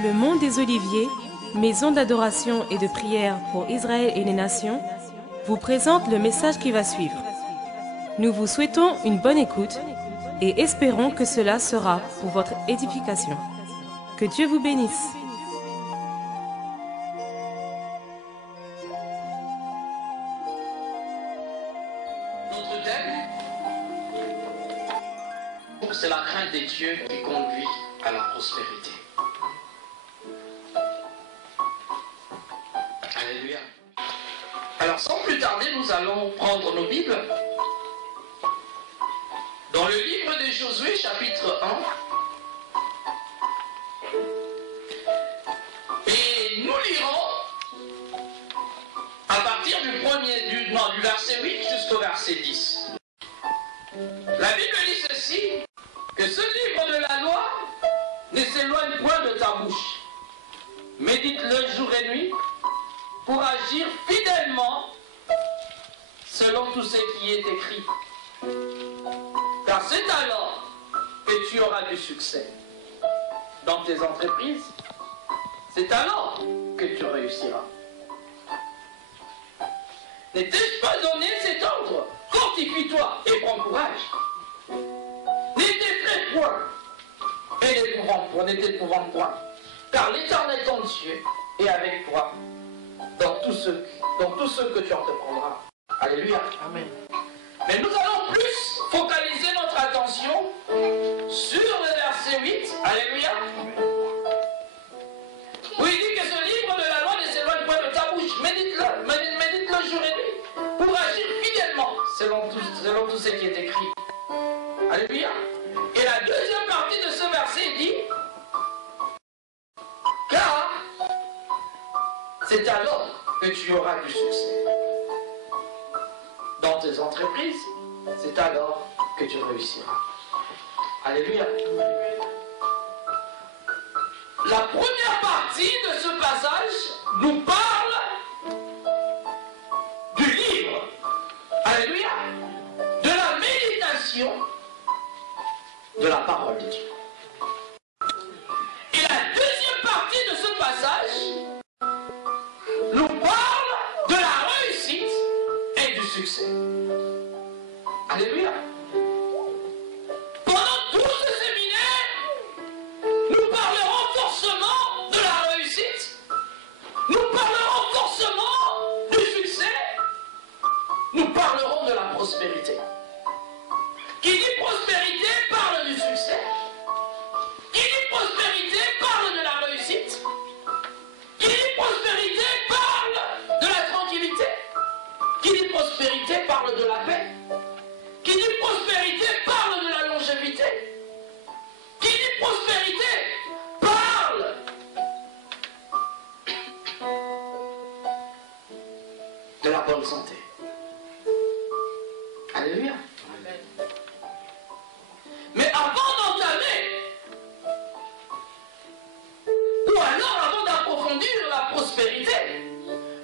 Le Mont des Oliviers, maison d'adoration et de prière pour Israël et les nations, vous présente le message qui va suivre. Nous vous souhaitons une bonne écoute et espérons que cela sera pour votre édification. Que Dieu vous bénisse. Notre thème, c'est la crainte de Dieu qui conduit à la prospérité. Alléluia. Alors sans plus tarder, nous allons prendre nos Bibles dans le livre de Josué, chapitre 1. Et nous lirons à partir du verset 8 jusqu'au verset 10. La Bible dit ceci, que ce livre de la loi ne s'éloigne point de ta bouche. Médite-le jour et nuit pour agir fidèlement selon tout ce qui est écrit. Car c'est alors que tu auras du succès dans tes entreprises. C'est alors que tu réussiras. Ne t'ai-je pas donné cet ordre? Fortifie-toi et prends courage. Ne t'effraie point et ne t'épouvante point. Car l'Éternel ton Dieu est avec toi dans tout ce que tu entreprendras. Alléluia. Amen. Mais nous allons plus focaliser notre attention sur le verset 8. Alléluia. Où il dit que ce livre de la loi ne s'éloigne point de ta bouche. Médite-le jour et nuit pour agir fidèlement selon tout ce qui est écrit. Alléluia. Et la deuxième partie de ce verset dit, car c'est alors que tu auras du succès dans tes entreprises, c'est alors que tu réussiras. Alléluia. La première partie de ce passage nous parle du livre. Alléluia. De la méditation de la parole de Dieu. Et la deuxième partie de ce passage nous parle de la réussite et du succès. Alléluia. Pendant tout ce séminaire, nous parlerons forcément de la réussite. Nous parlerons forcément du succès. Nous parlerons de la prospérité. Qui dit prospérité parle du succès. Qui dit prospérité parle de la réussite. Qui dit prospérité parle de la tranquillité. Qui dit prospérité parle de la paix. Qui dit prospérité parle de la longévité. Qui dit prospérité parle de la bonne santé. Alléluia. Mais avant d'entamer, ou alors avant d'approfondir la prospérité,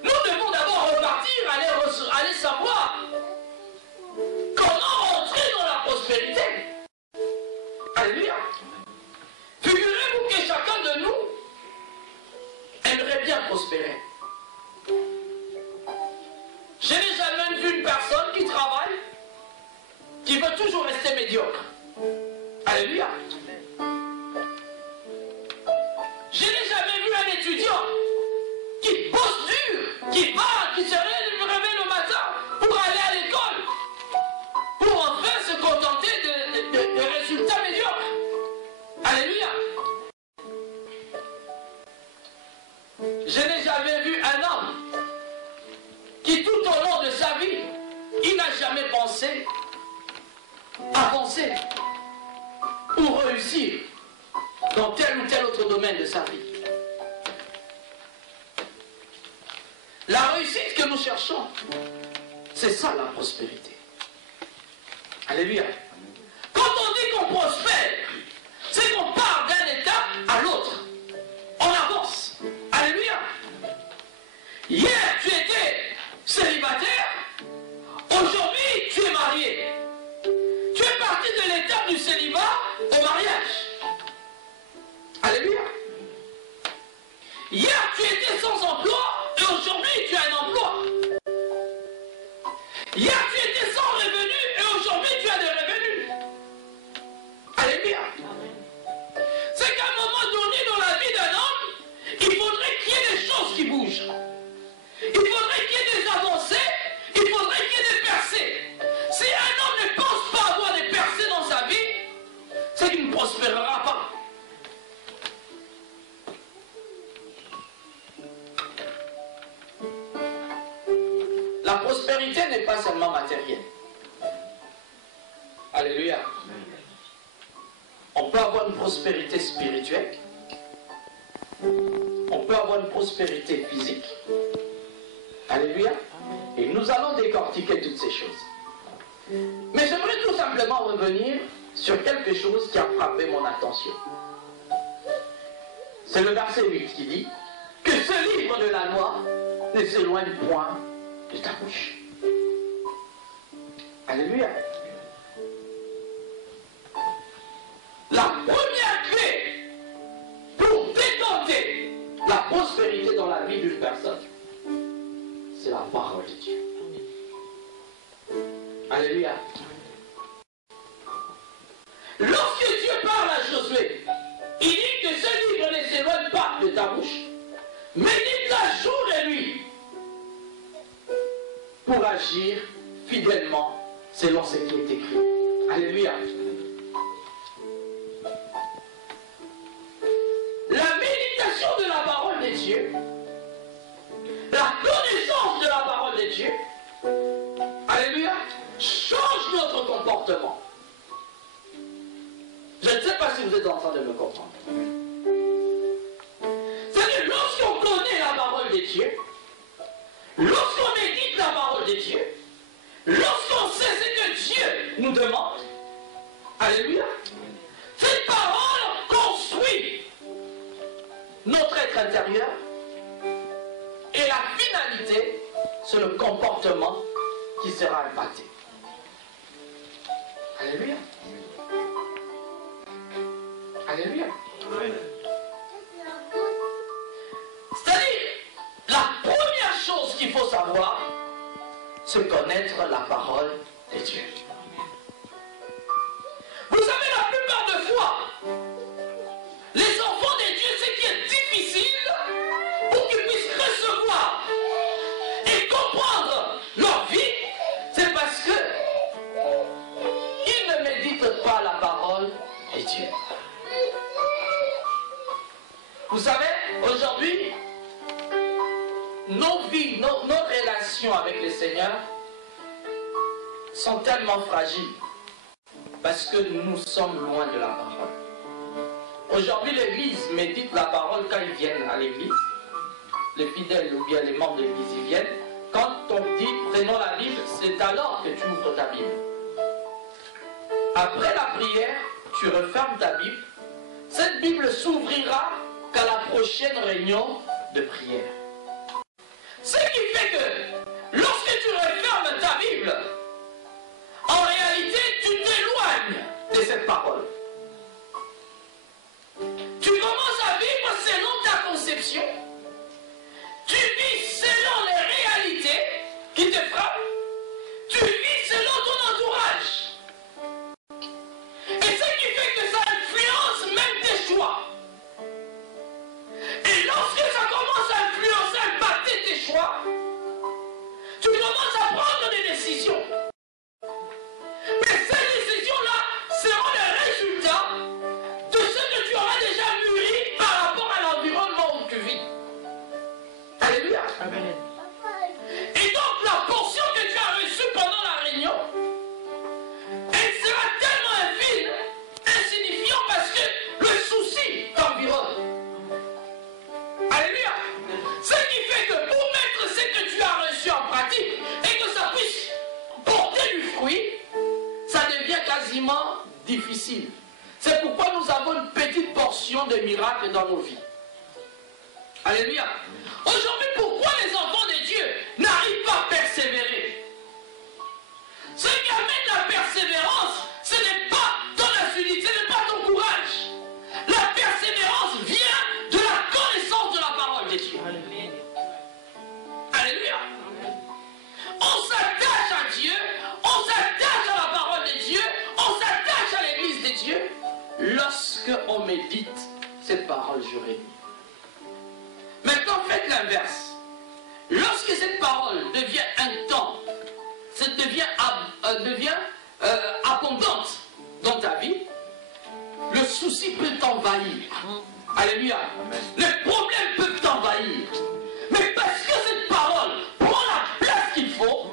nous devons d'abord repartir, aller savoir comment entrer dans la prospérité. Alléluia. Figurez-vous que chacun de nous aimerait bien prospérer. Je n'ai jamais vu une personne qui travaille, qui veut toujours rester médiocre. Alléluia. Je n'ai jamais vu un étudiant qui bosse dur, qui se réveille le matin pour aller à l'école, pour enfin se contenter de résultats médiocres. Alléluia. Je n'ai jamais vu un homme qui tout au long de sa vie, il n'a jamais pensé avancer ou réussir dans tel ou tel autre domaine de sa vie. La réussite que nous cherchons, c'est ça la prospérité. Alléluia. Quand on dit qu'on prospère, c'est qu'on part d'un état à l'autre. On avance. Alléluia. Hier, tu étais célibataire. Aujourd'hui, tu es marié. Tu es parti de l'étape du célibat au mariage. Alléluia. Hier, tu étais sans emploi et aujourd'hui, tu as un emploi. Hier, tu étais sans revenu et aujourd'hui, tu as des revenus. Alléluia. C'est qu'à un moment donné dans la vie d'un homme, il faudrait qu'il y ait des choses qui bougent. Il faudrait qu'il y ait des avancées. Il faudrait qu'il y ait des percées. Si un homme ne pense pas avoir des percées dans sa vie, c'est qu'il ne prospérera pas. La prospérité n'est pas seulement matérielle. Alléluia. On peut avoir une prospérité spirituelle. On peut avoir une prospérité physique. Alléluia. Et nous allons décortiquer toutes ces choses. Mais j'aimerais tout simplement revenir sur quelque chose qui a frappé mon attention. C'est le verset 8 qui dit que ce livre de la loi ne s'éloigne point de ta bouche. Alléluia. La première clé pour détenter la prospérité dans la vie d'une personne, c'est la parole de Dieu. Alléluia. Lorsque Dieu parle à Josué, il dit que ce livre ne s'éloigne pas de ta bouche, médite-la jour et nuit pour agir fidèlement selon ce qui est écrit. Alléluia. La méditation de la parole de Dieu, la connaissance de la parole de Dieu, alléluia, change notre comportement. Je ne sais pas si vous êtes en train de me comprendre. C'est-à-dire, lorsqu'on connaît la parole de Dieu, lorsqu'on médite la parole de Dieu, lorsqu'on sait ce que Dieu nous demande, alléluia, cette parole construit notre être intérieur et la finalité, c'est le comportement qui sera impacté. Alléluia. Alléluia. C'est-à-dire, la première chose qu'il faut savoir, c'est connaître la parole de Dieu. Vous savez, la plupart de fois, les enfants de Dieu, ce qui est difficile pour qu'ils puissent recevoir et comprendre leur vie, c'est parce que ils ne méditent pas la parole de Dieu. Vous savez, aujourd'hui, nos vies, nos relations avec le Seigneur sont tellement fragiles parce que nous sommes loin de la parole. Aujourd'hui, l'Église médite la parole quand ils viennent à l'Église. Les fidèles ou bien les membres de l'Église y viennent. Quand on dit prenons la Bible, c'est alors que tu ouvres ta Bible. Après la prière, tu refermes ta Bible. Cette Bible s'ouvrira qu'à la prochaine réunion de prière. Ce qui fait que lorsque tu refermes ta Bible, en réalité, tu t'éloignes de cette parole. Tu commences à vivre selon ta conception. Tu vis selon les réalités qui te frappent. Tu vis selon ton entourage. Et ce qui fait que ça influence même tes choix. Et lorsque ça commence à influencer, impacter tes choix, tu commences à prendre des décisions. Mais ces décisions-là seront les résultats de ce que tu auras déjà mûri par rapport à l'environnement où tu vis. Alléluia. Amen. Et donc la portion que tu as reçue pendant la réunion, elle sera tellement infime, insignifiante parce que le souci t'environne. Alléluia. Ce qui fait que pour mettre ce que tu as reçu en pratique et que ça puisse porter du fruit, ça devient quasiment difficile. C'est pourquoi nous avons une petite portion de miracles dans nos vies. Alléluia. Aujourd'hui, pourquoi les enfants de Dieu n'arrivent pas à persévérer? Ce qui amène la persévérance, ce n'est pas ton assiduité, ce n'est pas ton courage. La persévérance vient de la connaissance de la parole de cette parole jour et nuit. Maintenant, faites l'inverse. Lorsque cette parole devient un temps, ça devient abondante dans ta vie, le souci peut t'envahir. Alléluia. Les problèmes peuvent t'envahir. Mais parce que cette parole prend la place qu'il faut,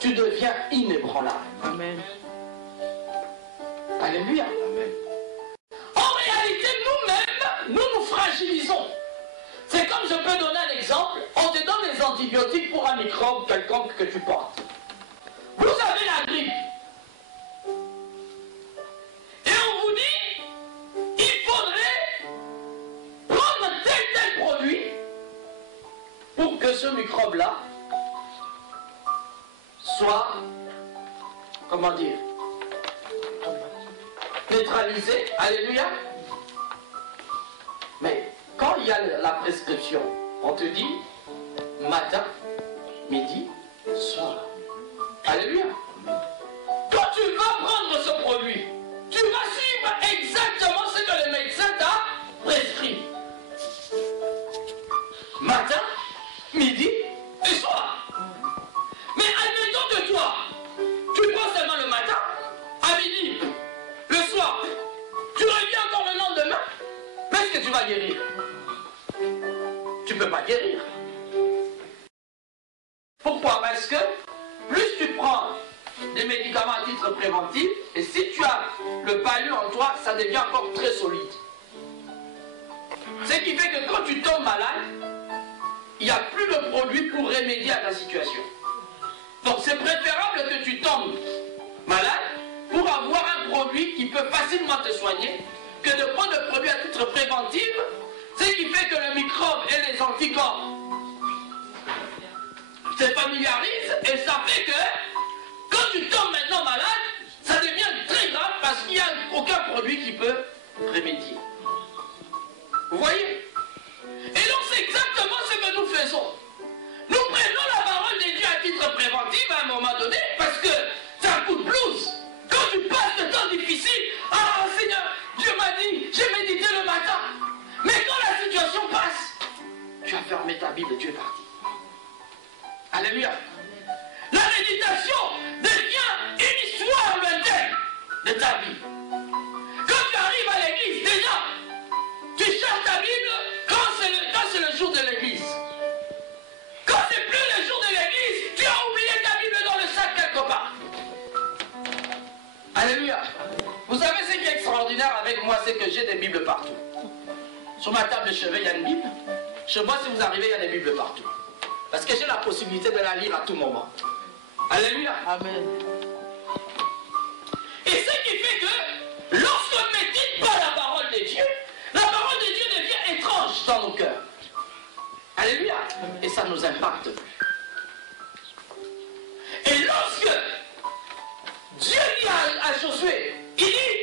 tu deviens inébranlable. Amen. Alléluia. Amen. En réalité, nous-mêmes, nous fragilisons. C'est comme je peux donner un exemple. On te donne les antibiotiques pour un microbe quelconque que tu portes. Vous avez la grippe. Et on vous dit, il faudrait prendre tel produit pour que ce microbe-là soit, comment dire, neutralisé. Alléluia. Mais quand il y a la prescription, on te dit matin, midi, soir. Alléluia. Quand tu vas prendre ce produit, tu vas suivre exactement ce que le médecin t'a prescrit. Matin, midi et soir. Mais admettons que toi, tu prends seulement le matin, à midi, le soir, tu reviens encore le lendemain, mais est-ce que tu vas guérir? Tu ne peux pas guérir. Pourquoi? Parce que plus tu prends des médicaments à titre préventif, et si tu as le palu en toi, ça devient encore très solide. Ce qui fait que quand tu tombes malade, il n'y a plus de produit pour remédier à ta situation. Donc c'est préférable que tu tombes malade pour avoir un produit qui peut facilement te soigner que de prendre le produit à titre préventif, ce qui fait que le microbe et les anticorps se familiarisent et ça fait que quand tu tombes maintenant malade, ça devient très grave parce qu'il n'y a aucun produit qui peut remédier. Vous voyez? Et donc c'est exactement ce que nous faisons. Nous prenons la parole de Dieu à titre préventif à un moment donné parce que c'est un coup de blues. Quand tu passes de temps difficile, ah Seigneur, Dieu m'a dit, j'ai médité le matin. Mais quand la situation passe, tu as fermé ta Bible, Dieu est parti. Alléluia. La méditation devient une histoire lointaine de ta vie. Quand tu arrives à l'église, déjà, tu cherches ta Bible quand c'est le jour de l'église. Quand c'est plus le jour de l'église, tu as oublié ta Bible dans le sac quelque part. Alléluia. Vous savez ce qui est extraordinaire avec moi, c'est que j'ai des Bibles partout. Sur ma table de chevet, il y a une Bible. Chez moi, si vous arrivez, il y a des Bibles partout. Parce que j'ai la possibilité de la lire à tout moment. Alléluia. Amen. Et ce qui fait que lorsqu'on ne médite pas la parole de Dieu devient étrange dans nos cœurs. Alléluia. Et ça nous impacte plus. Et lorsque Dieu dit à Josué, il dit,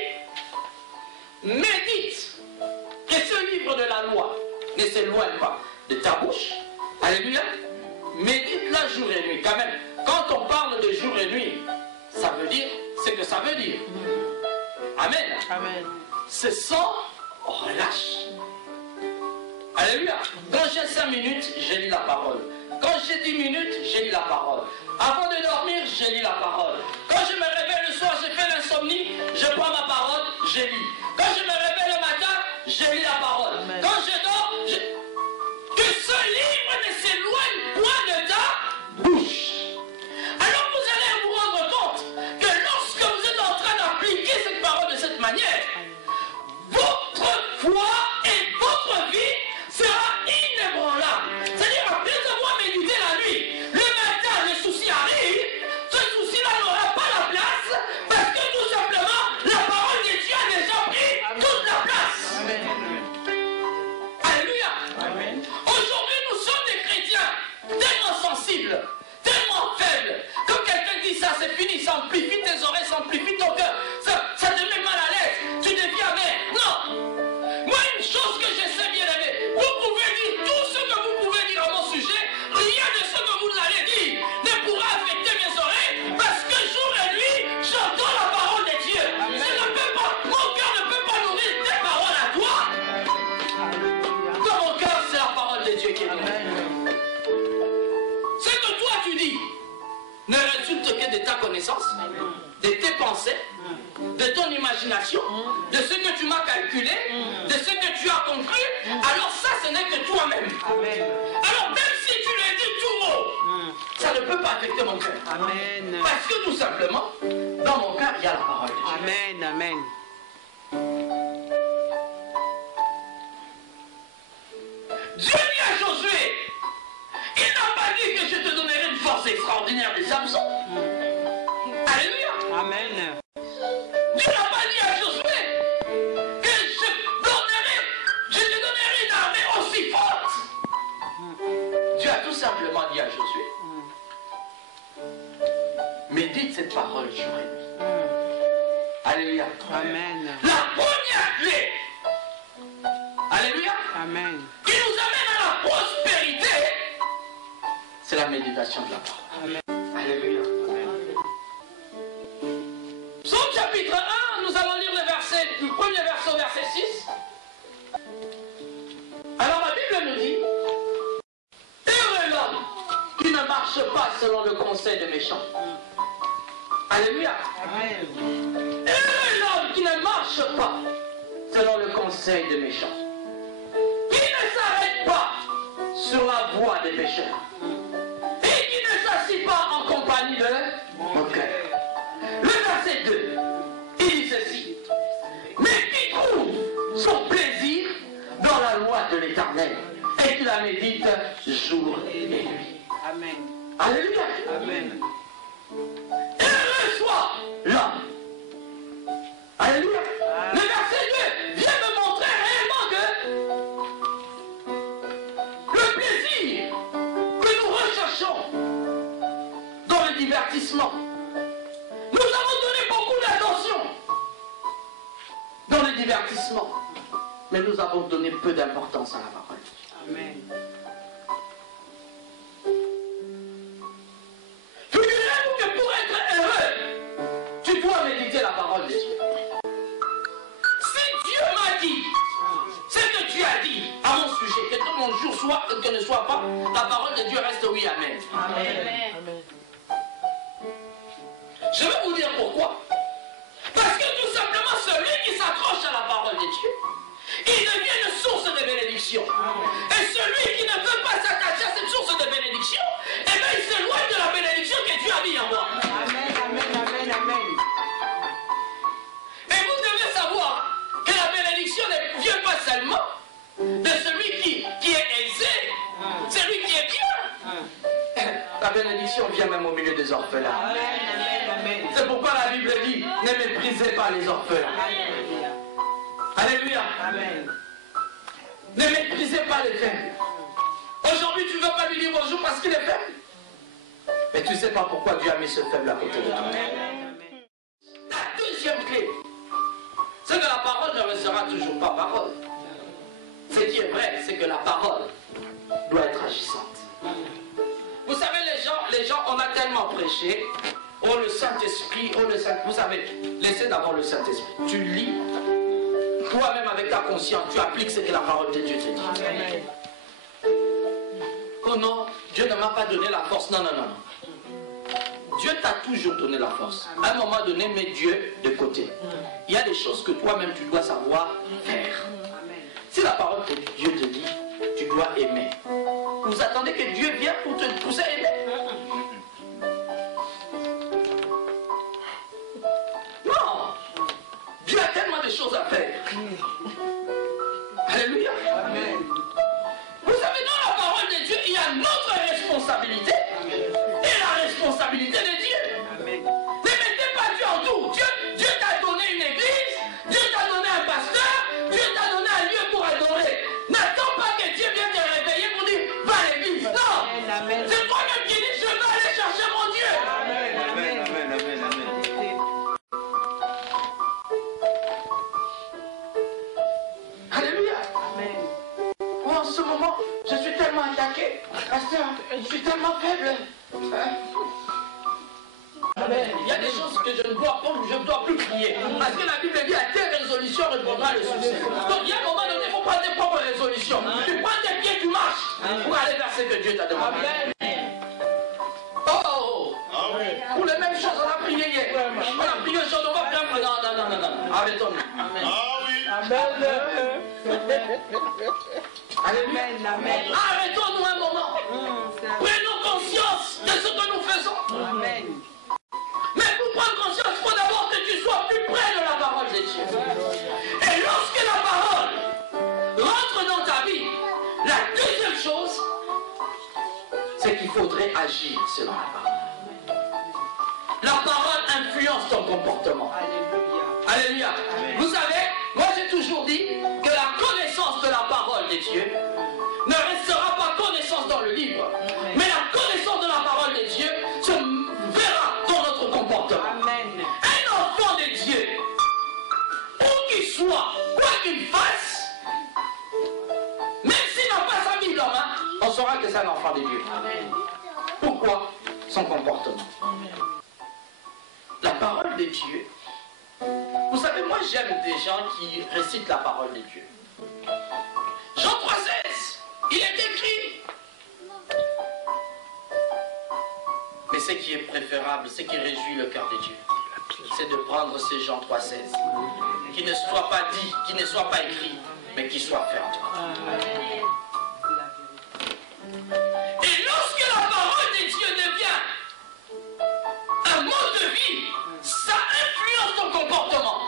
médite, que ce livre de la loi ne s'éloigne pas de ta bouche. Alléluia. Médite-la jour et nuit. Quand même, quand on parle de jour et nuit, ça veut dire ce que ça veut dire. Amen. Amen. C'est sans relâche. Alléluia. Quand j'ai 5 minutes, je lis la parole. Quand j'ai 10 minutes, je lis la parole. Avant de dormir, je lis la parole. Quand je me réveille le soir, je fais l'insomnie, je prends ma parole, je lis. Quand je me réveille le matin, je lis la parole. Amen. Quand je dors, que ce livre ne s'éloigne point de ta bouche. Alors vous allez vous rendre compte que lorsque vous êtes en train d'appliquer cette parole de cette manière, votre foi et votre vie sera inébranlable. C'est-à-dire, après avoir médité la nuit, le matin, le souci arrive, ce souci-là n'aura pas la place, parce que tout simplement, la parole de Dieu a déjà pris toute la place. Amen. Alléluia. Amen. Aujourd'hui, nous sommes des chrétiens tellement sensibles, tellement faibles. Quand quelqu'un dit ça, c'est fini, ça amplifie tes oreilles, ça amplifie ton cœur, ça te met mal à l'aise, tu deviens amer. Non. Moi, une chose que je sais bien aimer, vous pouvez dire tout ce que vous pouvez dire à mon sujet, rien de ce que vous allez dire ne pourra affecter mes oreilles, parce que jour et nuit, j'entends la parole de Dieu. Je ne peux pas, mon cœur ne peut pas nourrir tes paroles à toi. connaissances, de tes pensées, de ton imagination, de ce que tu m'as calculé, de ce que tu as compris, alors ça, ce n'est que toi-même. Alors même si tu le dis tout haut, ça ne peut pas affecter mon cœur. Amen. Parce que tout simplement, dans mon cœur, il y a la parole de Dieu. Amen. Amen. Dieu dit à Josué, il n'a pas dit que je te donnerai une force extraordinaire de Samson. Alléluia. Amen. Dieu n'a pas dit à Josué que je te donnerai une armée aussi forte. Dieu a tout simplement dit à Josué, médite cette parole jour et nuit. Alléluia. Amen. La première clé, alléluia, Amen. qui nous amène à la prospérité, c'est la méditation de la parole. Amen. Alléluia. Psaume chapitre 1, nous allons lire le premier verset au verset 6. Alors la Bible nous dit, heureux l'homme qui ne marche pas selon le conseil des méchants. Alléluia. Amen. Heureux l'homme qui ne marche pas selon le conseil des méchants. Qui ne s'arrête pas sur la voie des pécheurs. Et qui ne s'assit pas en compagnie de moqueurs. Le verset 2, il dit ceci. Mais qui trouve son plaisir dans la loi de l'Éternel et qui la médite jour et nuit. Amen. Alléluia. Amen. Heureux soit l'homme. Alléluia. Le verset 2 vient me montrer réellement que le plaisir que nous recherchons dans le divertissement, nous avons donné beaucoup d'attention dans le divertissement, mais nous avons donné peu d'importance à la parole. Amen. Figurez-vous que pour être heureux, tu dois méditer la parole de Dieu. Si Dieu m'a dit ce que tu as dit à mon sujet, que tout mon jour soit, que ne soit pas, la parole de Dieu reste oui, amen. Amen. Je vais vous dire pourquoi. Parce que tout simplement, celui qui s'accroche à la parole de Dieu, il devient une source de bénédiction. Et celui qui ne veut pas s'attacher à cette source de bénédiction, eh bien il s'éloigne de la bénédiction que Dieu a mis en moi. Amen. Amen. Amen. Amen. Et vous devez savoir que la bénédiction ne vient pas seulement de celui qui est aisé, celui qui est bien. La bénédiction vient même au milieu des orphelins. Amen. Amen. Amen. C'est pourquoi la Bible dit, ne méprisez pas les orphelins. Alléluia. Amen. Ne méprisez pas les faibles. Aujourd'hui, tu ne veux pas lui dire bonjour parce qu'il est faible. Mais tu ne sais pas pourquoi Dieu a mis ce faible à côté de toi. La deuxième clé, c'est que la parole ne restera toujours pas parole. Ce qui est vrai, c'est que la parole doit être agissante. Vous savez, les gens, on a tellement prêché, oh le Saint-Esprit, oh le Saint-Esprit. Vous savez, laissez d'abord le Saint-Esprit. Tu lis, toi-même avec ta conscience, tu appliques ce que la parole de Dieu te dit. Amen. Oh non, Dieu ne m'a pas donné la force. Non, non, non, non. Dieu t'a toujours donné la force. À un moment donné, mets Dieu de côté. Il y a des choses que toi-même tu dois savoir faire. Si la parole de Dieu te dit, tu dois aimer. Vous attendez que Dieu vienne pour te pousser à aimer? Non! Dieu a tellement de choses à faire. Alléluia. Amen. Vous savez, dans la parole de Dieu, il y a notre responsabilité et la responsabilité de Dieu. Amen. Ne mettez pas Dieu en tout. Dieu t'a donné une église, Dieu t'a donné un pasteur, Dieu t'a donné un lieu pour adorer. N'attends pas que Dieu vienne te réveiller pour dire, va à l'église. Non! Amen. C'est toi-même qui dis, je vais aller chercher mon Dieu. Amen. Amen. Amen. Amen. Amen. Alléluia. Amen. Moi, en ce moment, je suis tellement attaqué. Pasteur, je suis tellement faible. Hein? Amen. Il y a des choses que je ne dois plus prier. Parce que la Bible dit à tes résolutions répondra le succès. Donc il y a un moment donné, il faut prendre tes propres résolutions. Tu prends tes pieds, tu marches pour aller vers ce que Dieu t'a demandé. Amen. Oh! Pour les mêmes choses, on a prié Alléluia. Amen, amen. Arrêtons-nous un moment. Prenons conscience de ce que nous faisons. Amen. Mais pour prendre conscience, il faut d'abord que tu sois plus près de la parole de Dieu. Et lorsque la parole rentre dans ta vie, la deuxième chose, c'est qu'il faudrait agir selon la parole. La parole influence ton comportement. Alléluia. Alléluia. Vous savez, moi j'ai toujours dit que la connaissance de la parole de Dieu ne restera pas connaissance dans le livre, mais la connaissance de la parole de Dieu se verra dans notre comportement. Amen. Un enfant de Dieu, où qu'il soit, quoi qu'il fasse, même s'il n'a pas sa Bible en main, on saura que c'est un enfant de Dieu. Amen. Pourquoi? Son comportement. La parole de Dieu. Vous savez, moi j'aime des gens qui récitent la parole de Dieu. Jean 3,16, il est écrit. Mais ce qui est préférable, ce qui réjouit le cœur de Dieu, c'est de prendre ce Jean 3,16, qui ne soit pas dit, qui ne soit pas écrit, mais qui soit fait en toi. Et lorsque la parole de Dieu devient un mode de vie, ça influence ton comportement.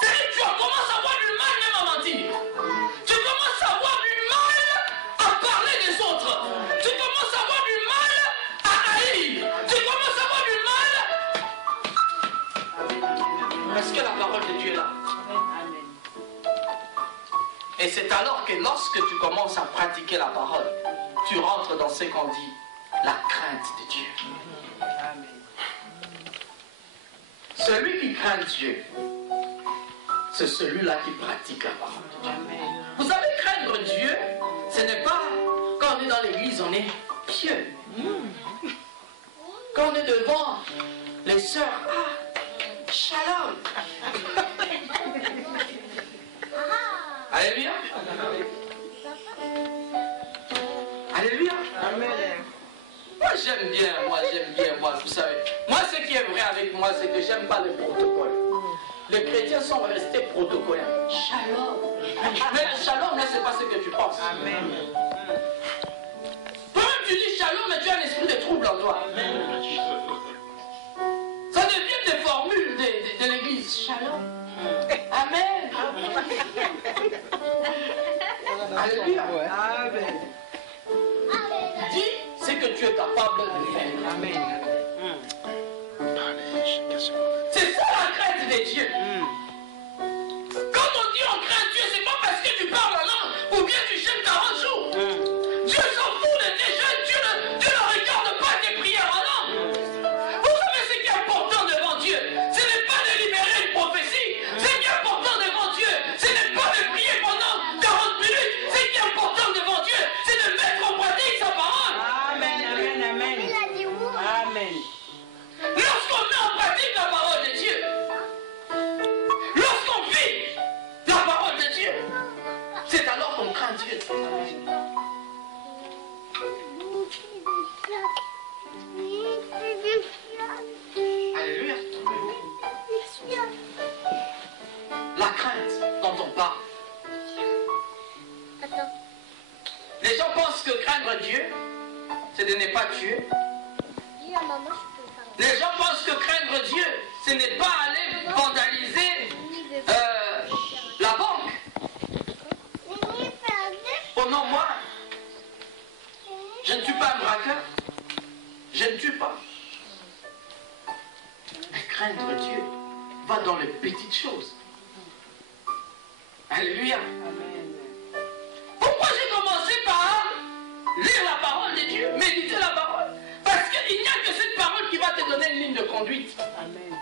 C'est-à-dire que tu commences à avoir du mal même à mentir. Tu commences à avoir du mal à parler des autres. Tu commences à avoir du mal à haïr. Tu commences à avoir du mal. Parce que la parole de Dieu est là. Et c'est alors que lorsque tu commences à pratiquer la parole, tu rentres dans ce qu'on dit la crainte de Dieu. Celui qui craint Dieu, c'est celui-là qui pratique la parole de Dieu. Vous savez, craindre Dieu, ce n'est pas quand on est dans l'église, on est pieux. Quand on est devant les sœurs, shalom. Alléluia. Alléluia. Amen. Moi j'aime bien, vous savez. Moi ce qui est vrai avec moi, c'est que j'aime pas le protocole. Les chrétiens sont restés protocolaires. Shalom. Mais le shalom, là, c'est pas ce que tu penses. Amen. Toi-même tu dis shalom, mais tu as un esprit de trouble en toi. Ça devient des formules de l'église. Shalom. Amen. Alléluia. Amen. Dis ce que tu es capable de faire. Amen. C'est ça la crainte de Dieu. Quand on dit on craint Dieu, c'est pas parce que tu parles en langue ou bien tu jeûnes 40 jours. Dieu s'en fout de tes jeûnes. Dieu ne regarde pas tes prières en langue. Vous savez ce qui est important devant Dieu? Ce n'est pas de libérer une prophétie. Ce qui est important devant Dieu, ce n'est pas de prier pendant 40 minutes. Ce qui est important devant Dieu, c'est de mettre en pratique sa parole. Amen. Amen. Amen. Amen. Lorsqu'on met en pratique la parole de Dieu, lorsqu'on vit la parole de Dieu, c'est alors qu'on craint Dieu. Alléluia. La crainte dont on parle. Les gens pensent que craindre Dieu, c'est de ne pas tuer. Les gens pensent que craindre Dieu, ce n'est pas aller vandaliser la banque. Oh non, moi, je ne tue pas un braqueur. Je ne tue pas. Mais craindre Dieu va dans les petites choses. Alléluia. Pourquoi j'ai commencé par lire la parole de Dieu, méditer la parole? Parce qu'il n'y a que cette parole qui va te donner une ligne de conduite. Amen.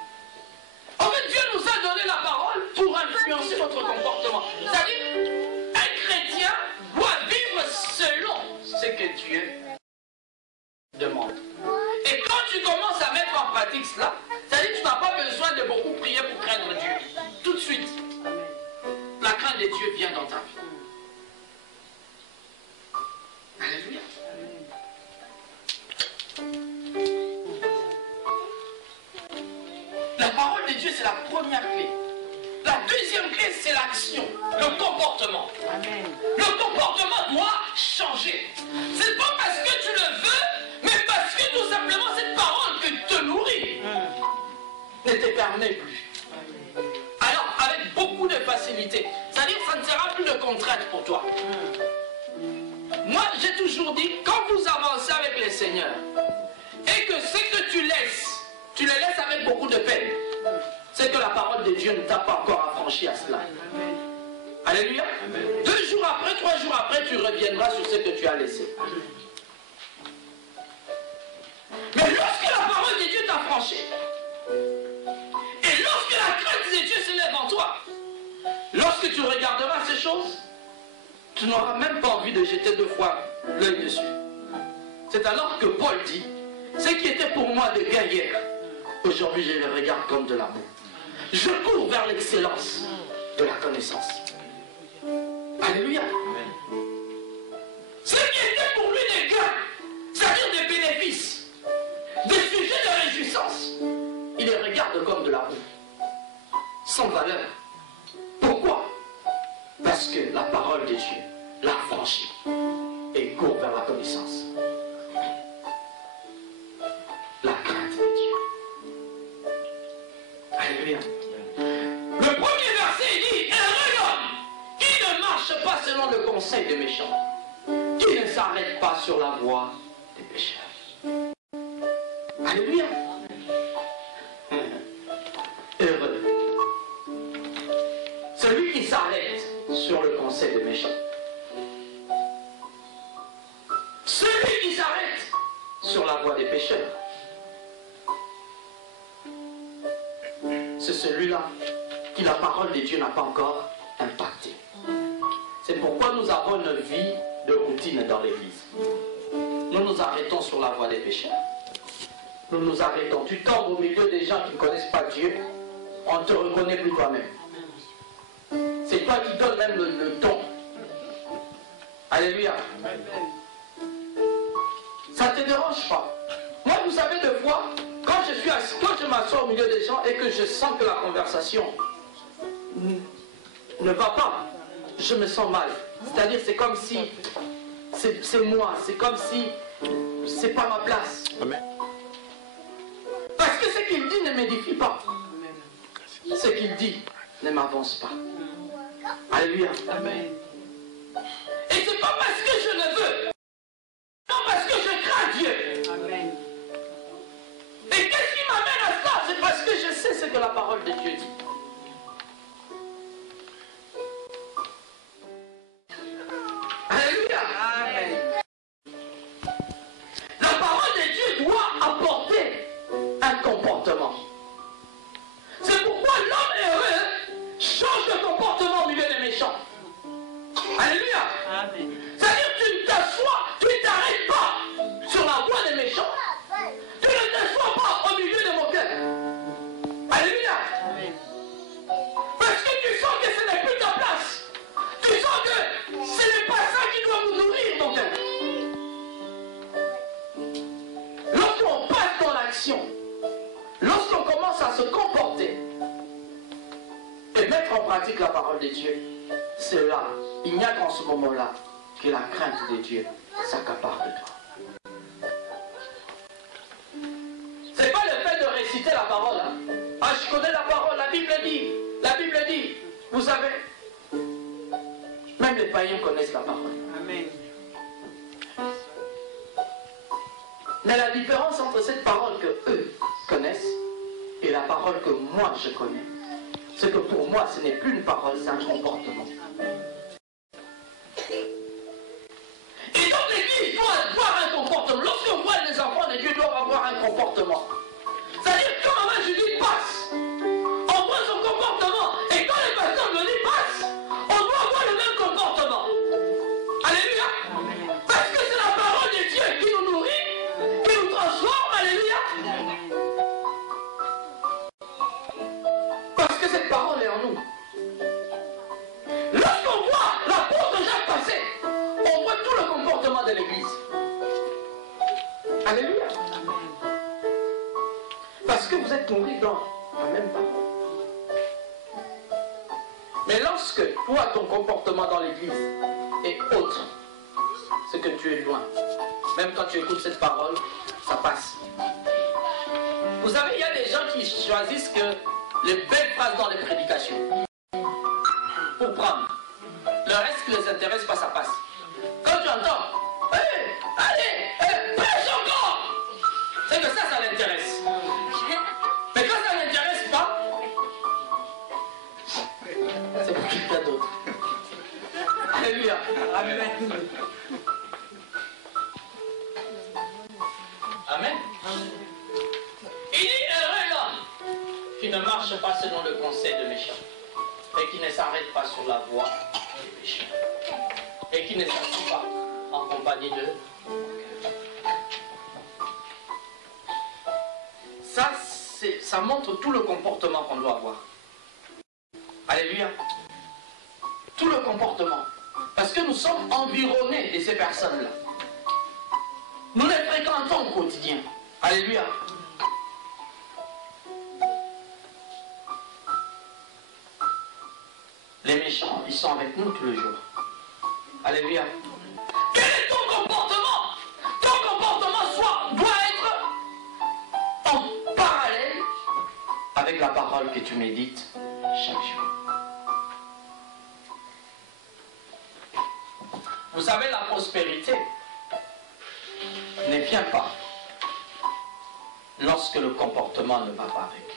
En fait, Dieu nous a donné la parole pour influencer notre comportement. C'est-à-dire, un chrétien doit vivre selon ce que Dieu demande. Et quand tu commences à mettre en pratique cela, c'est-à-dire que tu n'as pas besoin de beaucoup prier pour craindre Dieu. Tout de suite, la crainte de Dieu vient dans ta vie. Alléluia. La parole de Dieu, c'est la première clé. La deuxième deuxième clé, c'est l'action, le comportement. Amen. Le comportement doit changer. C'est pas parce que tu le veux, mais parce que tout simplement cette parole qui te nourrit ne te permet plus. Alors, avec beaucoup de facilité, c'est-à-dire que ça ne sera plus de contrainte pour toi. Moi, j'ai toujours dit, quand vous avancez avec les seigneurs, et que ce que tu le laisses avec beaucoup de peine, c'est que la parole de Dieu ne t'a pas encore affranchi à cela. Alléluia. 2 jours après, 3 jours après, tu reviendras sur ce que tu as laissé. Mais lorsque la parole de Dieu t'a franchi, et lorsque la crainte de Dieu s'élève en toi, lorsque tu regarderas ces choses, tu n'auras même pas envie de jeter 2 fois l'œil dessus. C'est alors que Paul dit, ce qui était pour moi de gain hier, aujourd'hui je le regarde comme de l'amour. Je cours vers l'excellence de la connaissance. Alléluia. Ce qui était pour lui des gains, c'est-à-dire des bénéfices, des sujets de réjouissance, il les regarde comme de l'amour, sans valeur. Pourquoi? Parce que la parole de Dieu l'a franchi et court vers la connaissance. La crainte de Dieu. Alléluia. Le premier verset dit, heureux l'homme qui ne marche pas selon le conseil des méchants, qui ne s'arrête pas sur la voie des pécheurs. Alléluia. Heureux. Celui qui s'arrête sur le conseil des méchants. Celui qui s'arrête sur la voie des pécheurs. C'est celui-là qui la parole de Dieu n'a pas encore impacté. C'est pourquoi nous avons une vie de routine dans l'église. Nous nous arrêtons sur la voie des pécheurs. Nous nous arrêtons. Tu tombes au milieu des gens qui ne connaissent pas Dieu, on ne te reconnaît plus toi-même. C'est toi qui donnes même le ton. Alléluia. Ça ne te dérange pas. Moi, vous savez, deux fois, quand je m'assois au milieu des gens et que je sens que la conversation ne va pas, je me sens mal. C'est-à-dire, c'est comme si c'est moi, c'est comme si c'est pas ma place. Amen. Parce que ce qu'il dit ne m'édifie pas. Ce qu'il dit ne m'avance pas. Alléluia. Amen. Et c'est pas parce que je le veux, non parce que je crains Dieu. Amen. Et qu'est-ce qui m'amène à ça? C'est parce que je sais ce que la parole de Dieu dit. Alléluia. Amen. La parole de Dieu doit apporter un comportement. C'est pourquoi l'homme heureux change de comportement au milieu des méchants. Alléluia. Amen. C'est-à-dire que tu ne t'assois, tu ne t'arrêtes pas sur la voie des méchants. Tu ne t'assois pas au milieu de mon cœur. Alléluia. Amen. Parce que tu sens que ce n'est plus ta place. Tu sens que ce n'est pas ça qui doit nous nourrir, mon cœur. Lorsqu'on passe dans l'action, lorsqu'on commence à se comporter et mettre en pratique la parole de Dieu, c'est là, il n'y a qu'en ce moment-là que la crainte de Dieu s'accapare de toi. C'est pas le fait de réciter la parole. Hein. Ah, je connais la parole, la Bible dit. La Bible dit. Vous savez, même les païens connaissent la parole. Amen. Mais la différence entre cette parole que eux connaissent et la parole que moi je connais, c'est que pour moi ce n'est plus une parole, c'est un comportement. Et donc l'Église doit avoir un comportement. Lorsqu'on voit les enfants de Dieu doivent avoir un comportement. C'est-à-dire quand maman Judith passe, on voit son comportement. Et quand les pasteurs me disent passe, on doit avoir le même comportement. Alléluia. Parce que c'est la parole de Dieu qui nous nourrit, qui nous transforme. Alléluia. Parce que cette parole est en nous. Lorsqu'on voit l'apôtre Jacques passer, on voit tout le comportement de l'Église. Alléluia. Parce que vous êtes nourris dans la même parole. lorsque toi, ton comportement dans l'église est autre, c'est que tu es loin. Même quand tu écoutes cette parole, ça passe. Vous savez, il y a des gens qui choisissent que les belles phrases dans les prédications pour prendre. Le reste qui les intéresse pas, ça passe. Quand tu entends, hey, allez, prêche encore, c'est que ça l'intéresse. Mais quand ça n'intéresse pas, c'est pour quelqu'un d'autre. Alléluia. Amen. Amen. Il dit, heureux l'homme qui ne marche pas selon le conseil de méchants, et qui ne s'arrête pas sur la voie des pécheurs, et qui ne s'assoit pas en compagnie de... Ça montre tout le comportement qu'on doit avoir. Alléluia. Tout le comportement. Parce que nous sommes environnés de ces personnes-là. Nous les fréquentons au quotidien. Alléluia. Les méchants, ils sont avec nous tous les jours. Alléluia. Quel est ton comportement? Ton comportement doit être en parallèle avec la parole que tu médites chaque jour. Vous savez, la prospérité ne vient pas lorsque le comportement ne va pas avec.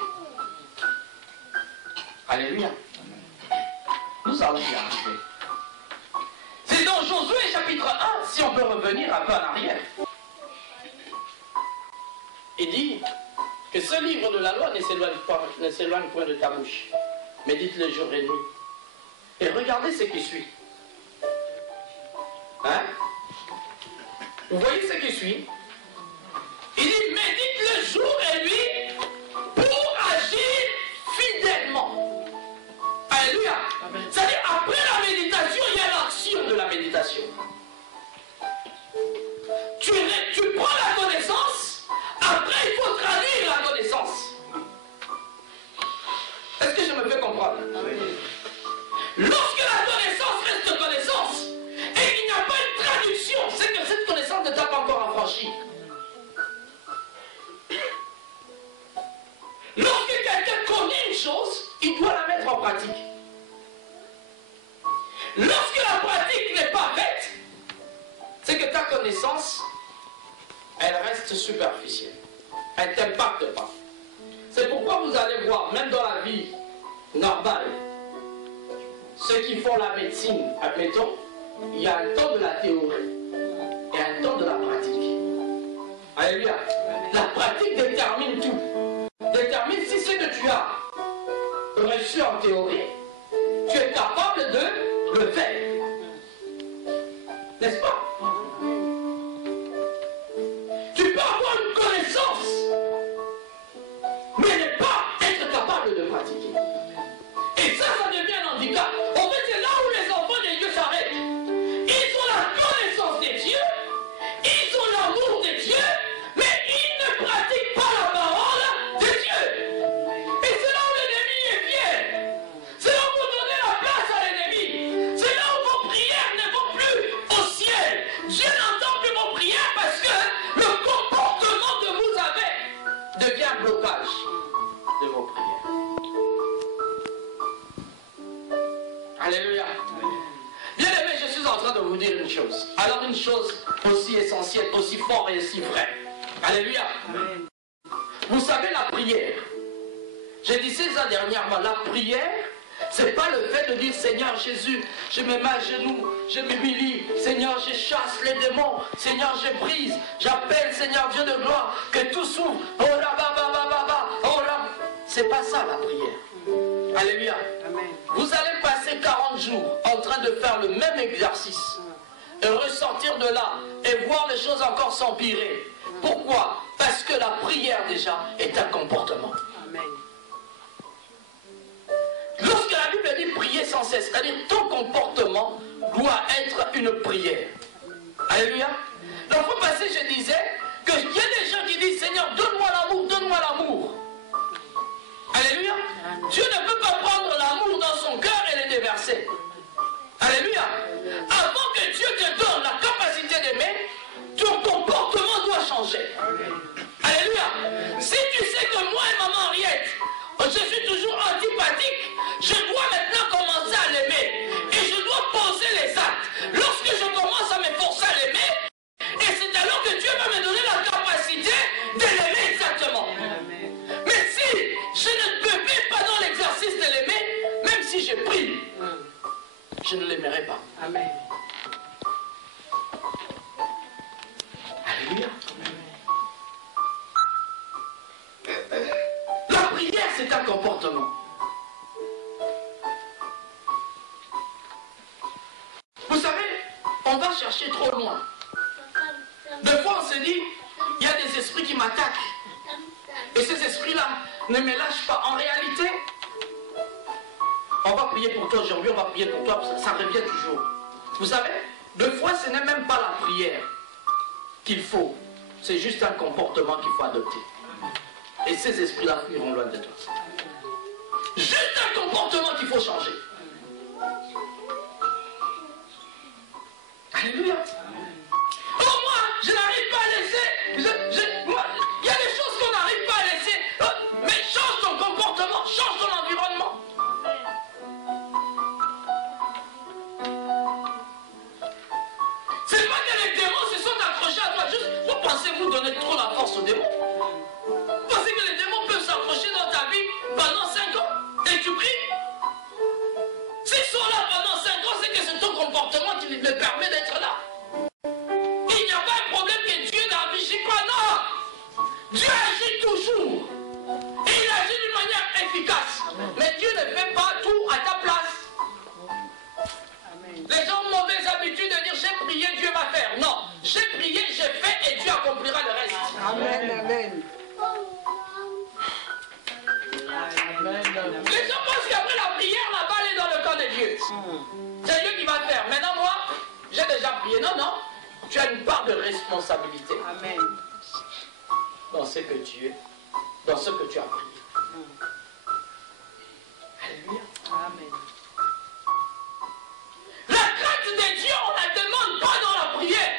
Alléluia. Nous allons y arriver. C'est dans Josué chapitre 1, si on peut revenir un peu en arrière. Il dit que ce livre de la loi ne s'éloigne point de ta bouche. Médite-le jour et nuit. Et regardez ce qui suit. Hein? Vous voyez ce qui suit? Il dit médite le jour et nuit pour agir fidèlement. Alléluia. C'est-à-dire après la méditation, il y a l'action de la méditation. Tu prends la connaissance, après il faut traduire la connaissance. Est-ce que je me fais comprendre? Lorsque la connaissance reste connaissance, et qu'il n'y a pas une traduction, c'est que cette connaissance ne t'a pas encore affranchi. Lorsque quelqu'un connaît une chose, il doit la mettre en pratique. Lorsque la pratique n'est pas faite, c'est que ta connaissance, elle reste superficielle. Elle ne t'impacte pas. C'est pourquoi vous allez voir, même dans la vie normale, ceux qui font la médecine, admettons, il y a un temps de la théorie et un temps de la pratique. Alléluia. La pratique détermine tout. Détermine si ce que tu as reçu en théorie, tu es capable de le faire. N'est-ce pas? Tu peux avoir une connaissance, mais ne pas être capable de pratiquer. Et ça devient un handicap. En fait, c'est là où les enfants de Dieu s'arrêtent. Ils ont la connaissance des dieux, ils ont l'amour des dieux, mais ils ne pratiquent pas la parole de Dieu. Et c'est là où l'ennemi est fier. C'est là où vous donnez la place à l'ennemi. C'est là où vos prières ne vont plus au ciel. Dieu n'entend plus vos prières parce que le comportement que vous avez devient un blocage de vos prières. Alléluia. Bien aimé, je suis en train de vous dire une chose. Alors une chose aussi essentielle, aussi forte et aussi vraie. Alléluia. Amen. Vous savez la prière. Je disais ça dernièrement. La prière, c'est pas le fait de dire Seigneur Jésus, je me mets à genoux, je m'humilie. Seigneur, je chasse les démons. Seigneur, je brise. J'appelle Seigneur Dieu de gloire. Que tout s'ouvre. Oh là, oh là. C'est pas ça la prière. Alléluia. Amen. Vous allez passer 40 jours en train de faire le même exercice et ressortir de là et voir les choses encore s'empirer. Pourquoi? Parce que la prière déjà est un comportement. Amen. Lorsque la Bible dit prier sans cesse, c'est-à-dire ton comportement doit être une prière. Alléluia. Dans le passé, je disais qu'il y a des gens qui disent Seigneur, donne-moi l'amour, donne-moi l'amour. Alléluia. Dieu ne peut pas prendre l'amour dans son cœur et le déverser. Alléluia. La prière, c'est un comportement. Vous savez, on va chercher trop loin. Des fois, on se dit, il y a des esprits qui m'attaquent. Et ces esprits-là ne me lâchent pas. En réalité, on va prier pour toi aujourd'hui, on va prier pour toi, ça revient toujours. Vous savez, des fois, ce n'est même pas la prière qu'il faut. C'est juste un comportement qu'il faut adopter. Et ces esprits-là fuiront loin de toi. Juste un comportement qu'il faut changer. Alléluia. Oh, moi, je n'arrive pas à laisser. Moi, il y a des choses qu'on n'arrive pas à laisser. Mais change ton comportement, change ton environnement. C'est pas que les démons se sont accrochés à toi. Juste, vous pensez vous donner trop la force aux démons? Vous pensez que les démons peuvent s'accrocher dans ta vie pendant 5 ans et tu pries? S'ils sont là pendant 5 ans, c'est que c'est ton comportement qui les permet d'être là. Il n'y a pas un problème que Dieu n'agit pas, non. Dieu agit toujours. Et il agit d'une manière efficace. Mais Dieu ne fait pas tout à ta place. Les gens ont mauvaise habitude de dire j'ai prié, Dieu va faire. Non, j'ai prié, j'ai fait et Dieu accomplira le reste. Amen, amen. Les gens pensent qu'après la prière, la balle est dans le camp de Dieu. C'est Dieu qui va faire. Maintenant, moi, j'ai déjà prié. Non, non. Tu as une part de responsabilité. Amen. Dans ce que tu as prié. Alléluia. Amen. La crainte de Dieu, on ne la demande pas dans la prière.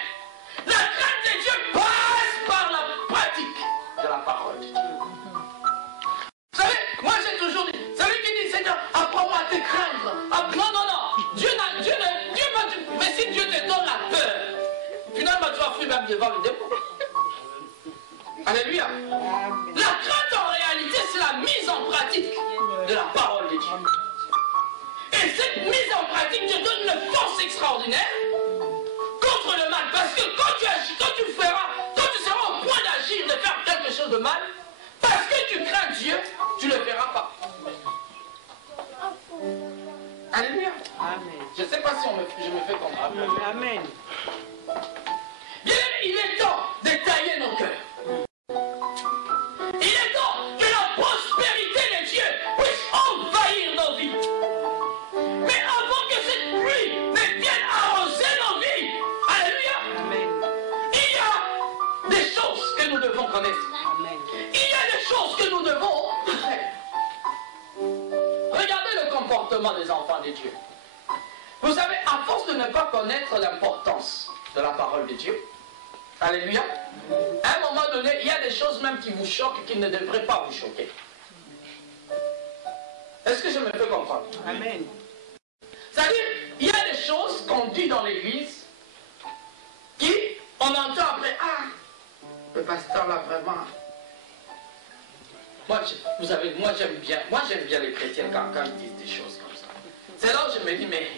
La crainte de Dieu passe par la pratique de la parole de Dieu. Vous savez, moi j'ai toujours dit, celui qui dit Seigneur, apprends-moi à te craindre. Non, non, non. Dieu va, mais si Dieu te donne la peur, finalement tu vas fuir même devant le démon. Alléluia. Amen. La crainte en réalité, c'est la mise en pratique de la parole de Dieu. Et cette mise en pratique te donne une force extraordinaire contre le mal. Parce que quand tu agis, quand tu seras au point d'agir, de faire quelque chose de mal, parce que tu crains Dieu, tu ne le feras pas. Alléluia. Amen. Je ne sais pas si je me fais comprendre. Amen. Bien, il est temps de tailler nos cœurs. Il est temps que la prospérité de Dieu puisse envahir nos vies. Mais avant que cette pluie ne vienne arroser nos vies, alléluia, Amen. il y a des choses que nous devons connaître. Amen. Il y a des choses que nous devons faire. Regardez le comportement des enfants de Dieu. Vous savez, à force de ne pas connaître l'importance de la parole de Dieu, alléluia, à un moment donné, il y a des choses même qui vous choquent et qui ne devraient pas vous choquer. Est-ce que je me fais comprendre? Amen. C'est-à-dire, il y a des choses qu'on dit dans l'église qui, on entend après, ah, le pasteur là vraiment. Vous savez, moi j'aime bien les chrétiens quand ils disent des choses comme ça. C'est là où je me dis, mais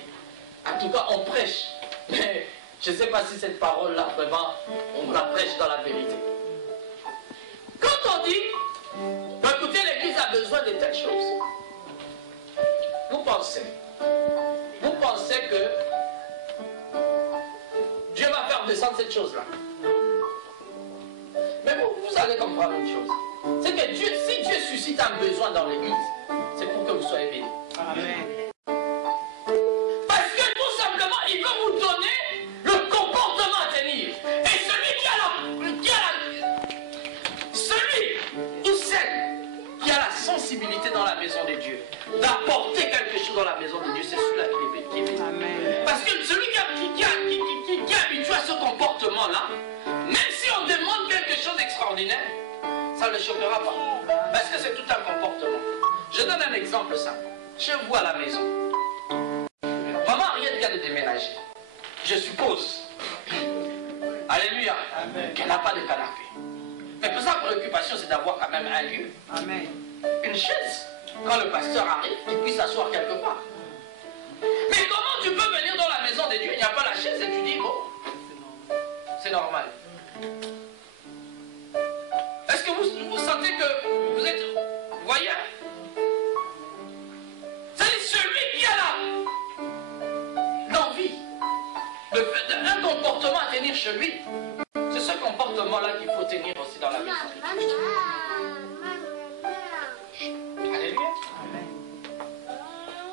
en tout cas, on prêche. Mais je ne sais pas si cette parole-là, vraiment, on la prêche dans la vérité. Quand on dit, écoutez, l'église a besoin de telles choses, vous pensez que Dieu va faire descendre cette chose-là. Mais vous allez comprendre une chose. C'est que Dieu, si Dieu suscite un besoin dans l'église, c'est pour que vous soyez bénis. Amen. Parce que tout simplement, il veut vous donner le comportement à tenir. Et celui ou celle qui a la sensibilité dans la maison de Dieu, d'apporter quelque chose dans la maison de Dieu, c'est celui-là qui est béni. Amen. Parce que celui qui est habitué à ce comportement-là, même si on demande quelque chose d'extraordinaire, ça ne le choquera pas. Parce que c'est tout un comportement. Je donne un exemple simple. Chez vous à la maison, maman Ariette vient de déménager. Je suppose, alléluia, qu'elle n'a pas de canapé. Mais pour sa préoccupation, c'est d'avoir quand même un lieu, Amen. une chaise. Quand le pasteur arrive, il puisse s'asseoir quelque part. Mais comment tu peux venir dans la maison de Dieu, il n'y a pas la chaise et tu dis, bon, c'est normal. un comportement à tenir chez lui, c'est ce comportement-là qu'il faut tenir aussi dans la maison. Alléluia.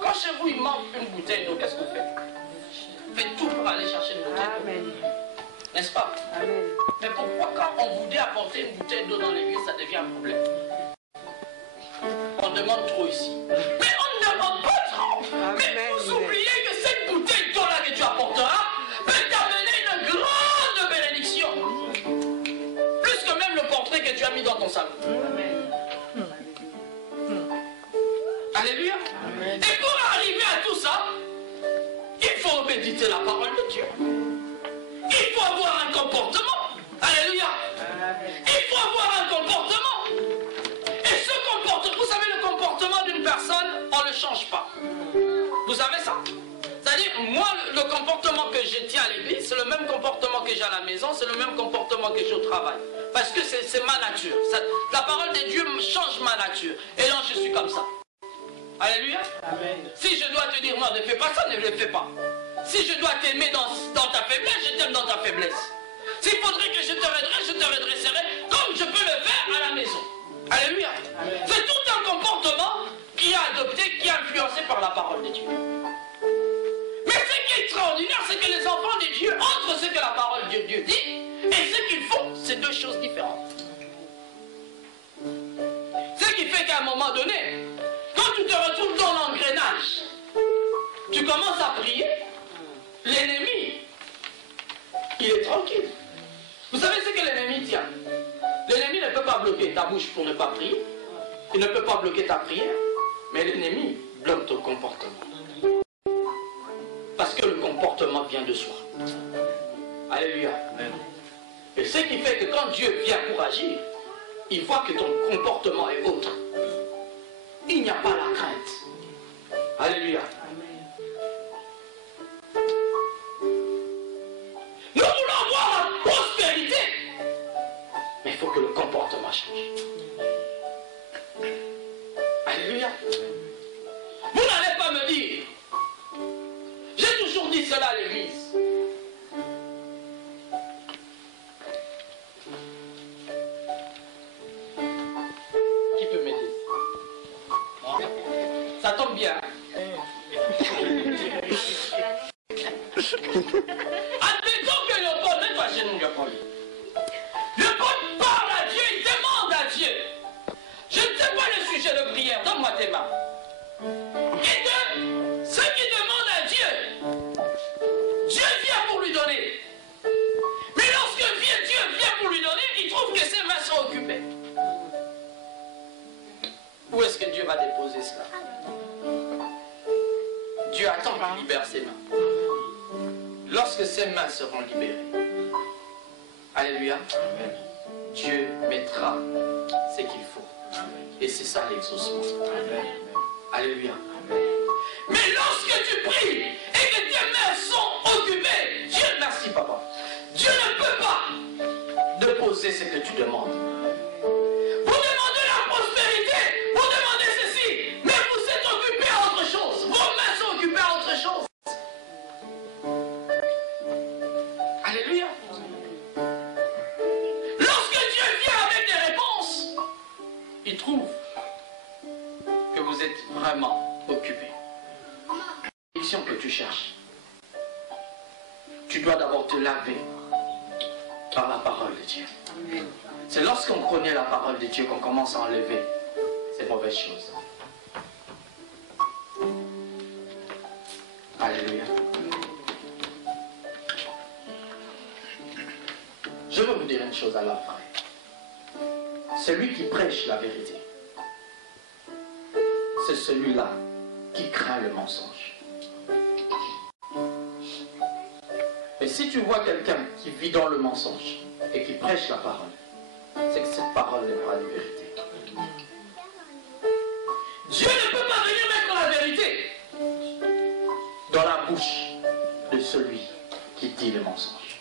Quand chez vous, il manque une bouteille d'eau, qu'est-ce que vous faites? Faites tout pour aller chercher une bouteille d'eau. N'est-ce pas? Amen. Mais pourquoi quand on vous dit apporter une bouteille d'eau dans l'église, ça devient un problème? On demande trop ici. Mais on ne demande pas trop. Mais vous oubliez que cette bouteille d'eau-là que tu apporteras peut t'amener une grande bénédiction. Plus que même le portrait que tu as mis dans ton salon. Alléluia. Et pour arriver à tout ça, il faut méditer la parole de Dieu. Il faut avoir un comportement. Alléluia. Il faut avoir un comportement. Et ce comportement, vous savez, le comportement d'une personne, on ne le change pas. Vous savez ça? C'est-à-dire, moi, le comportement que je tiens à l'église, c'est le même comportement que j'ai à la maison, c'est le même comportement que j'ai au travail. Parce que c'est ma nature. La parole de Dieu change ma nature. Et là, je suis comme ça. Alléluia. Amen. Si je dois te dire, non, ne fais pas ça, ne le fais pas. Si je dois t'aimer dans ta faiblesse, je t'aime dans ta faiblesse. S'il faudrait que je te redresserai comme je peux le faire à la maison. Alléluia. C'est tout un comportement qui est adopté, qui est influencé par la parole de Dieu. Mais ce qui est extraordinaire, c'est que les enfants de Dieu, entre ce que la parole de Dieu dit et ce qu'ils font, c'est deux choses différentes. Ce qui fait qu'à un moment donné, quand tu te retrouves dans l'engrenage, tu commences à prier, l'ennemi, il est tranquille. Vous savez ce que l'ennemi tient? L'ennemi ne peut pas bloquer ta bouche pour ne pas prier. Il ne peut pas bloquer ta prière. Mais l'ennemi bloque ton comportement. Parce que le comportement vient de soi. Alléluia. Et ce qui fait que quand Dieu vient pour agir, il voit que ton comportement est autre. Il n'y a pas la crainte. Alléluia. Nous voulons voir la prospérité. Mais il faut que le comportement change. Alléluia. Vous n'allez pas me dire. J'ai toujours dit cela à l'église. Qui peut m'aider? Ça tombe bien. Admettons que le Paul, mets-toi chez nous, le Paul. Le Paul parle à Dieu, il demande à Dieu. Je ne sais pas le sujet de prière, donne-moi tes mains. Et de ce qu'il demande à Dieu, Dieu vient pour lui donner. Mais lorsque Dieu vient pour lui donner, il trouve que ses mains sont occupées. Où est-ce que Dieu va déposer cela? Dieu attend qu'il libère ses mains. Lorsque ses mains seront libérées, alléluia, Dieu mettra ce qu'il faut. Et c'est ça l'exaucement. Alléluia. Mais lorsque tu pries et que tes mains sont occupées, Dieu, merci papa, Dieu ne peut pas déposer ce que tu demandes. Vous demandez la prospérité, vous demandez ceci, mais vous êtes occupé à autre chose. Vos mains sont occupées à autre chose. Alléluia. Lorsque Dieu vient avec des réponses, il trouve que vous êtes vraiment occupé. La mission que tu cherches, tu dois d'abord te laver par la parole de Dieu. C'est lorsqu'on connaît la parole de Dieu qu'on commence à enlever ces mauvaises choses. Alléluia. Je veux vous dire une chose à la fin. Celui qui prêche la vérité, c'est celui-là qui craint le mensonge. Et si tu vois quelqu'un qui vit dans le mensonge et qui prêche la parole, c'est que cette parole n'est pas la vérité. Dieu ne peut pas venir mettre la vérité dans la bouche de celui qui dit le mensonge.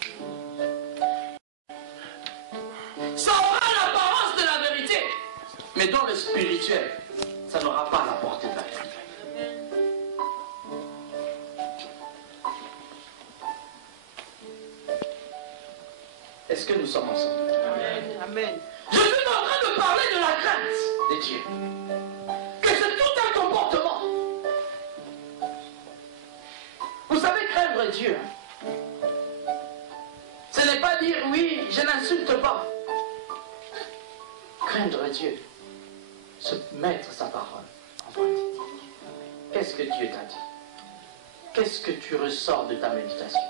Ça aura l'apparence de la vérité, mais dans le spirituel, ça n'aura pas la portée de la vérité. Est-ce que nous sommes ensemble? Amen. Je suis en train de parler de la crainte de Dieu. Que c'est tout un comportement. Vous savez, craindre Dieu, ce n'est pas dire oui, je n'insulte pas. Craindre Dieu, c'est mettre sa parole en pratique. Qu'est-ce que Dieu t'a dit? Qu'est-ce que tu ressors de ta méditation?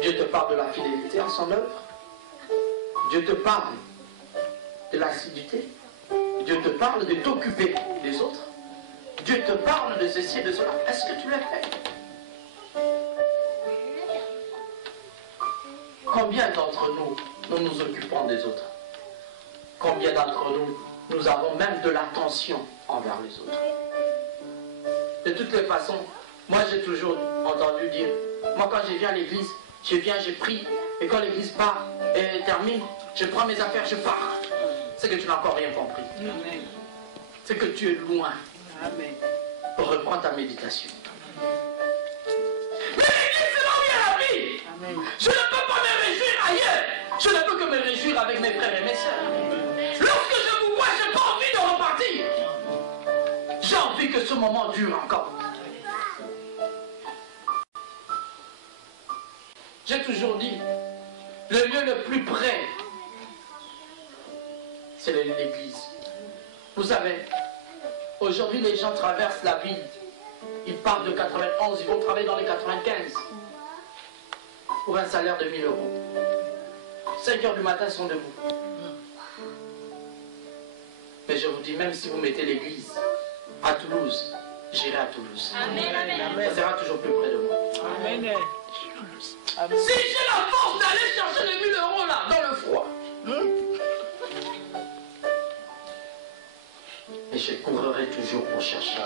Dieu te parle de la fidélité à son œuvre. Dieu te parle de l'assiduité. Dieu te parle de t'occuper des autres. Dieu te parle de ceci et de cela. Est-ce que tu l'as fait? Combien d'entre nous, nous nous occupons des autres? Combien d'entre nous, nous avons même de l'attention envers les autres? De toutes les façons, moi j'ai toujours entendu dire, moi quand je viens à l'église, je viens, je prie, et quand l'église part et termine, je prends mes affaires, je pars. C'est que tu n'as encore rien compris. Amen. C'est que tu es loin. Amen. Reprends ta méditation. Mais l'église, c'est là où il y a la vie. Amen. Je ne peux pas me réjouir ailleurs. Je ne peux que me réjouir avec mes frères et mes sœurs. Lorsque je vous vois, je n'ai pas envie de repartir. J'ai envie que ce moment dure encore. J'ai toujours dit, le lieu le plus près, c'est l'église. Vous savez, aujourd'hui les gens traversent la ville. Ils partent de 91, ils vont travailler dans les 95 pour un salaire de 1000 euros. 5 heures du matin, ils sont debout. Mais je vous dis, même si vous mettez l'église à Toulouse, j'irai à Toulouse. Amen. Ça sera toujours plus près de moi. Amen. Si j'ai la force d'aller chercher les 1000 euros là, dans le froid, et je courrai toujours pour chercher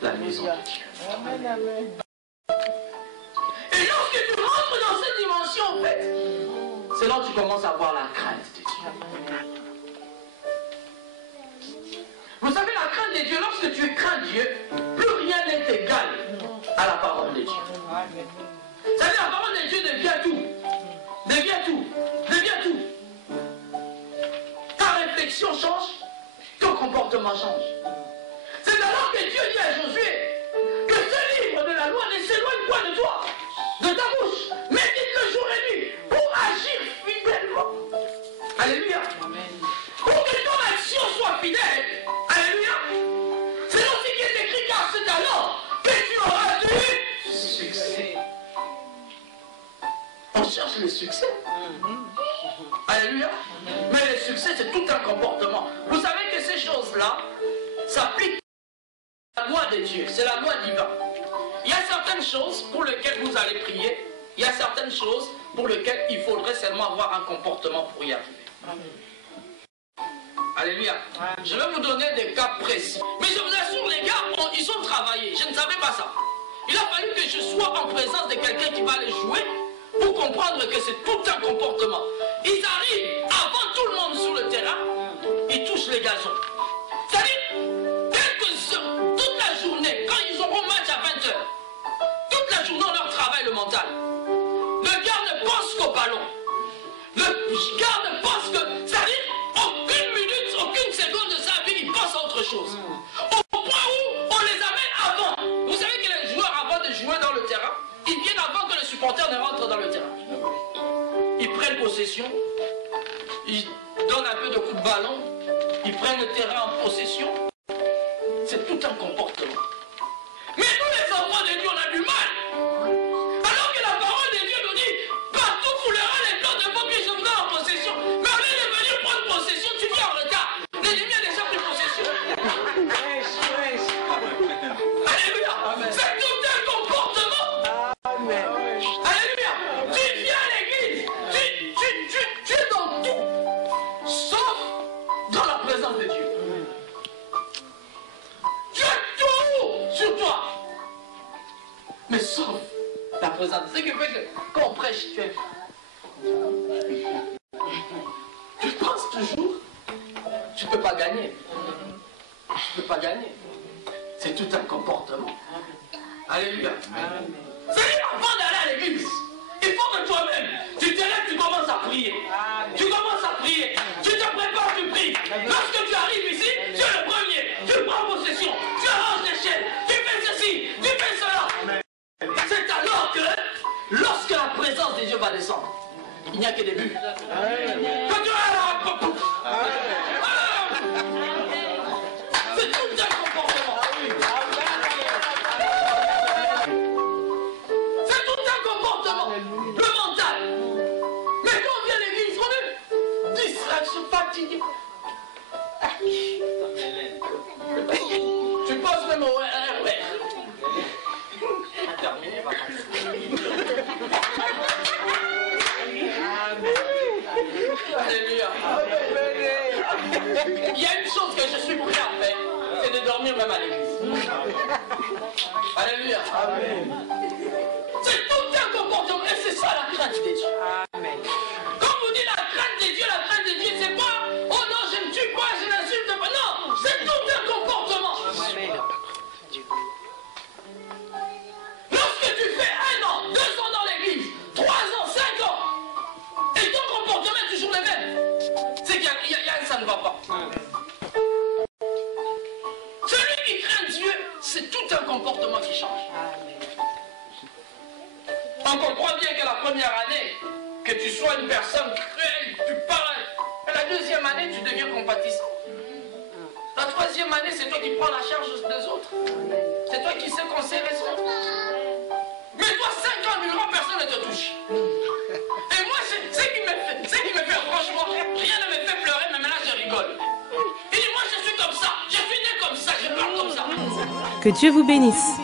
la maison de Dieu. Amen. Amen. Et lorsque tu rentres dans cette dimension, en fait, c'est là où tu commences à avoir la crainte de Dieu. Vous savez, la crainte de Dieu, lorsque tu crains Dieu, plus rien n'est égal à la parole de Dieu. C'est-à-dire, la parole de Dieu devient tout. Devient tout. Devient tout. Ta réflexion change, ton comportement change. C'est alors que Dieu dit à Josué que ce livre de la loi ne s'éloigne pas de toi, de ta bouche. Médite-le jour et nuit pour agir fidèlement. Alléluia. Pour que ton action soit fidèle. Alléluia. C'est aussi qui est écrit, car c'est alors que tu auras du succès. On cherche le succès. Alléluia. Mais le succès, c'est tout un comportement. Vous savez que ces choses-là s'appliquent à la loi de Dieu. C'est la loi divine. Il y a certaines choses pour lesquelles vous allez prier. Il y a certaines choses pour lesquelles il faudrait seulement avoir un comportement pour y arriver. Alléluia. Je vais vous donner des cas précis. Mais je vous assure, les gars, ils ont travaillé. Je ne savais pas ça. Il a fallu que je sois en présence de quelqu'un qui va les jouer pour comprendre que c'est tout un comportement. Ils arrivent avant tout le monde sur le terrain, ils touchent les gazons. C'est-à-dire, toute la journée, quand ils auront match à 20h, toute la journée on leur travaille le mental. Le gars ne pense qu'au ballon. Le gars ne pense que, c'est-à-dire, aucune minute, aucune seconde de sa vie, il pense à autre chose. Au point où on les amène avant. Vous savez que les joueurs, avant de jouer dans le terrain, ils viennent avant que les supporters ne rentrent dans le terrain. Ils prennent possession, ils donnent un peu de coups de ballon, ils prennent le terrain en possession. C'est tout un comportement. Mais nous les enfants de Dieu, on a du mal. Alors que la parole de Dieu nous dit, partout foulera les plans de vos pieds, je vous donne en possession. Mais au lieu de venir prendre possession, tu viens en retard. L'ennemi a déjà pris possession. Alléluia. C'est tout un comportement. Amen. Alléluia. Tu viens à l'église. Tu es dans tout. Sauf dans la présence de Dieu. Tu as tout sur toi. Mais sauf la présence. C'est ce qui fait que quand on prêche, tu penses toujours, tu ne peux pas gagner. Tu ne peux pas gagner. C'est tout un comportement. Alléluia. C'est avant d'aller à l'église, il faut que toi Dieu va descendre. Il n'y a que des buts. Que Dieu a la... C'est tout un comportement. C'est tout un comportement. Le mental. Mais quand on vient à l'église, on est distraction, fatigué. Tu penses même au RR. Alléluia. Il y a une chose que je suis prêt à faire, c'est de dormir même à l'église. Alléluia. C'est tout un comportement et c'est ça la crainte de Dieu. Amen. Quand vous dites la crainte de Dieu, c'est pas oh non, je ne tue pas, je n'insulte pas. Non, c'est tout un comportement. Amen. Lorsque tu fais 1 an, 2 ans dans l'église, 3 ans, 5 ans, et ton comportement est toujours le même, c'est qu'il y a ça ne va pas. Celui qui craint Dieu, c'est tout un comportement qui change. On comprend bien que la première année, que tu sois une personne cruelle, tu parles, et la deuxième année, tu deviens compatissant. La troisième année, c'est toi qui prends la charge des autres. C'est toi qui sais conseiller les autres. Mais toi, 5 ans durant, personne ne te touche. Et moi, ce qui me fait franchement, rien ne me fait pleurer, mais maintenant je rigole. Il dit, moi je suis comme ça, je suis né comme ça, je parle comme ça. Que Dieu vous bénisse.